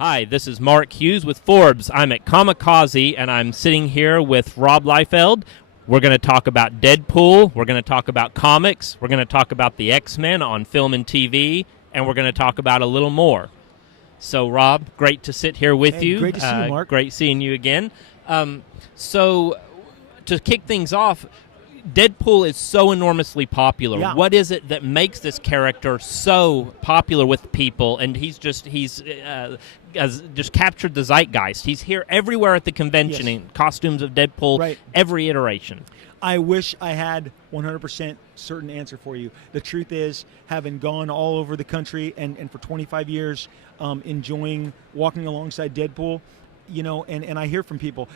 Hi, this is Mark Hughes with Forbes. I'm at Comikaze, and I'm sitting here with Rob Liefeld. We're going to talk about Deadpool. We're going to talk about comics. We're going to talk about the X-Men on film and TV, and we're going to talk about a little more. So, Rob, great to sit here with you. Great to see you, Mark. Great seeing you again. So, to kick things off, Deadpool is so enormously popular. Yeah. What is it that makes this character so popular with people? And he's just captured the zeitgeist. He's here everywhere at the convention in costumes of Deadpool, Right. every iteration. I wish I had 100% certain answer for you. The truth is, having gone all over the country and for 25 years enjoying walking alongside Deadpool, and I hear from people,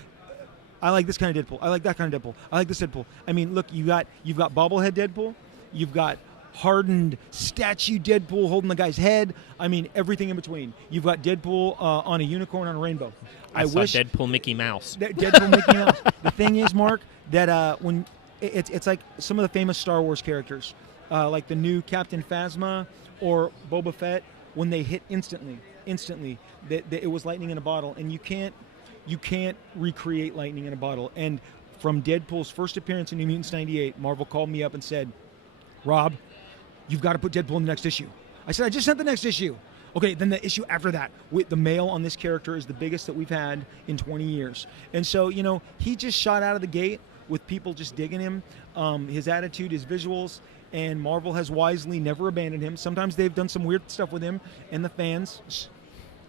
I like this kind of Deadpool. I like that kind of Deadpool. I like this Deadpool. I mean, look, you've got bobblehead Deadpool. You've got hardened statue Deadpool holding the guy's head. I mean, everything in between. You've got Deadpool on a unicorn on a rainbow. I wish Deadpool Mickey Mouse. Deadpool Mickey Mouse. The thing is, Mark, that when it's like some of the famous Star Wars characters, like the new Captain Phasma or Boba Fett, when they hit instantly, that it was lightning in a bottle, and you can't recreate lightning in a bottle. And from Deadpool's first appearance in New Mutants 98, Marvel called me up and said, Rob, you've got to put Deadpool in the next issue. I said, I just sent the next issue. Okay, then the issue after that. The mail on this character is the biggest that we've had in 20 years. And so, he just shot out of the gate with people just digging him, his attitude, his visuals, and Marvel has wisely never abandoned him. Sometimes they've done some weird stuff with him, and the fans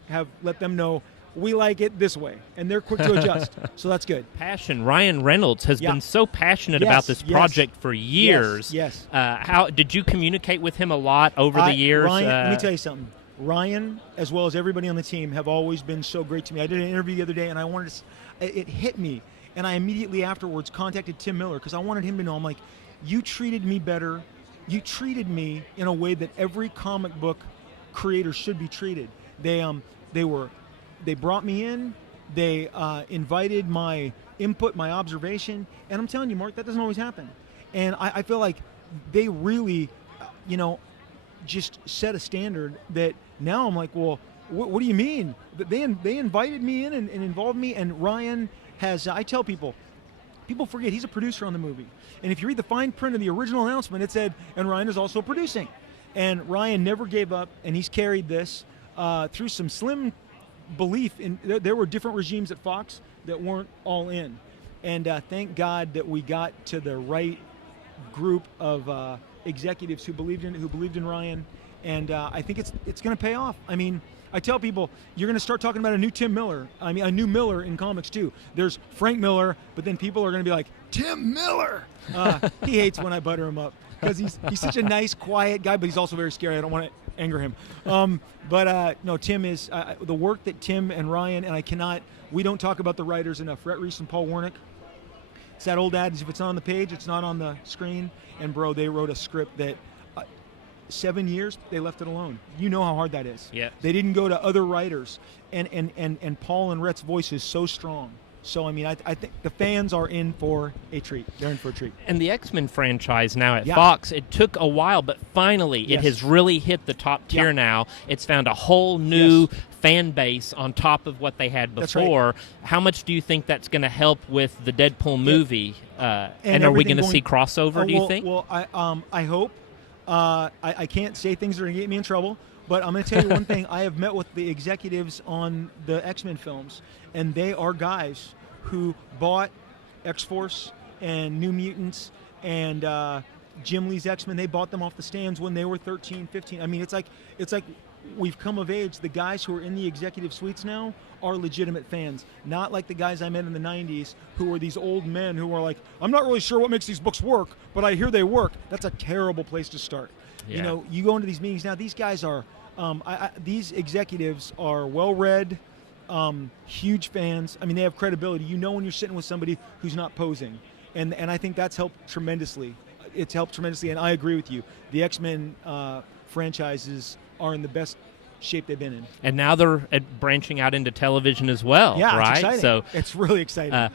have let them know, we like it this way, and they're quick to adjust, so that's good. Passion. Ryan Reynolds has been so passionate about this project for years. Yes. How did you communicate with him a lot over the years? Ryan, let me tell you something. Ryan, as well as everybody on the team, have always been so great to me. I did an interview the other day, and I wanted to. It hit me, and I immediately afterwards contacted Tim Miller because I wanted him to know. I'm like, you treated me better. You treated me in a way that every comic book creator should be treated. They brought me in, they invited my input, my observation, and I'm telling you, Mark, that doesn't always happen. And I feel like they really, just set a standard that now I'm like, well, what do you mean? They invited me in and involved me, and Ryan has, I tell people forget he's a producer on the movie. And if you read the fine print of the original announcement, it said, and Ryan is also producing. And Ryan never gave up, and he's carried this through some slim belief in. There were different regimes at Fox that weren't all in, and thank God that we got to the right group of executives who believed in Ryan, and I think it's going to pay off. I mean, I tell people you're going to start talking about a new Tim Miller. I mean, a new Miller in comics too. There's Frank Miller, but then people are going to be like, Tim Miller. He hates when I butter him up because he's such a nice, quiet guy, but he's also very scary. I don't want to anger him. No, Tim is the work that Tim and Ryan, and we don't talk about the writers enough. Rhett Reese and Paul Wernick. It's that old adage, if it's not on the page, it's not on the screen. And bro, they wrote a script that 7 years, they left it alone. You know how hard that is. Yeah. They didn't go to other writers. And Paul and Rhett's voice is so strong. So, I mean, I think the fans are in for a treat. They're in for a treat. And the X-Men franchise now at Fox, it took a while, but finally it has really hit the top tier now. It's found a whole new fan base on top of what they had before. Right. How much do you think that's going to help with the Deadpool movie? And are we going to see crossover, do you think? Well, I hope. I can't say things that are going to get me in trouble, but I'm going to tell you one thing. I have met with the executives on the X-Men films, and they are guys who bought X-Force and New Mutants and Jim Lee's X-Men. They bought them off the stands when they were 13, 15. I mean, it's like we've come of age. The guys who are in the executive suites now are legitimate fans, not like the guys I met in the 90s who were these old men who are like, I'm not really sure what makes these books work, but I hear they work. That's a terrible place to start. Yeah. You go into these meetings now, these guys are, these executives are well-read, huge fans. I mean, they have credibility. You know when you're sitting with somebody who's not posing. And I think that's helped tremendously. It's helped tremendously, and I agree with you. The X-Men franchises are in the best shape they've been in. And now they're branching out into television as well, yeah, right? It's exciting. So it's really exciting.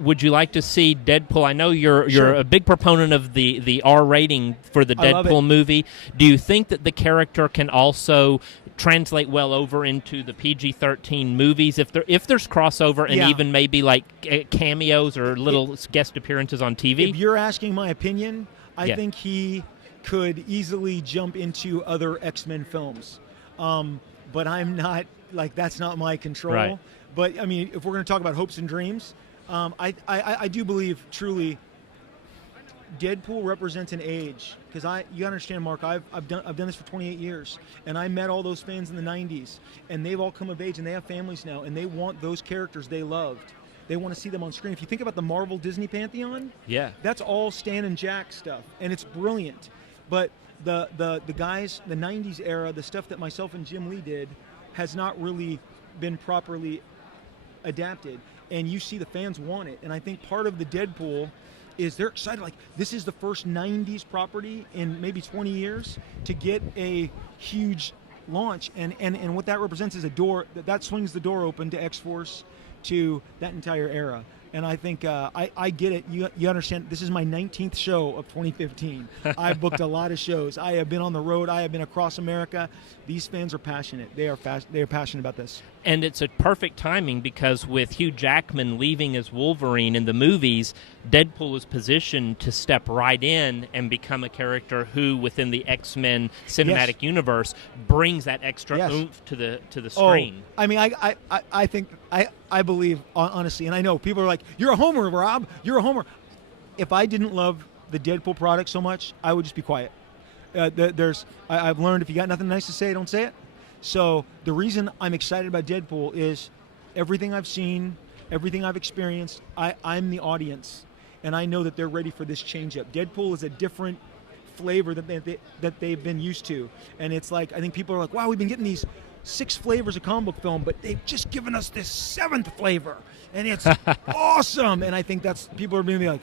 Would you like to see Deadpool? I know you're a big proponent of the R rating for the Deadpool movie. Do you think that the character can also translate well over into the PG-13 movies if there's crossover and Yeah. even maybe like cameos or little guest appearances on TV? If you're asking my opinion, I Yeah. think he could easily jump into other X-Men films. But I'm not, like, that's not my control. Right. But, I mean, if we're going to talk about hopes and dreams, I do believe truly Deadpool represents an age, because you understand, Mark, I've done this for 28 years, and I met all those fans in the 90s, and they've all come of age, and they have families now, and they want those characters they loved. They want to see them on screen. If you think about the Marvel Disney pantheon, Yeah. that's all Stan and Jack stuff, and it's brilliant. But the guys, the 90s era, the stuff that myself and Jim Lee did, has not really been properly adapted, and you see the fans want it. And I think part of the Deadpool is they're excited. Like, this is the first 90s property in maybe 20 years to get a huge launch, and what that represents is a door that swings the door open to X-Force, to that entire era. And I think I get it. You understand, this is my 19th show of 2015. I've booked a lot of shows. I have been on the road. I have been across America. These fans are passionate. They are passionate about this. And it's a perfect timing because with Hugh Jackman leaving as Wolverine in the movies, Deadpool is positioned to step right in and become a character who, within the X-Men cinematic universe, brings that extra oomph to the screen. Oh, I mean, I think I believe, honestly, and I know people are like, "You're a homer, Rob. You're a homer." If I didn't love the Deadpool product so much, I would just be quiet. I've learned, if you got nothing nice to say, don't say it. So the reason I'm excited about Deadpool is everything I've seen, everything I've experienced. I'm the audience, and I know that they're ready for this change-up. Deadpool is a different flavor that they've been used to, and it's like, I think people are like, "Wow, we've been getting these 6 flavors of comic book film, but they've just given us this 7th flavor, and it's awesome." And I think that's, people are being like,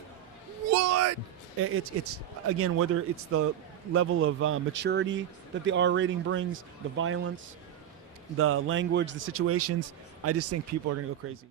"What?" It's again, whether it's the level of maturity that the R rating brings, the violence, the language, the situations, I just think people are going to go crazy.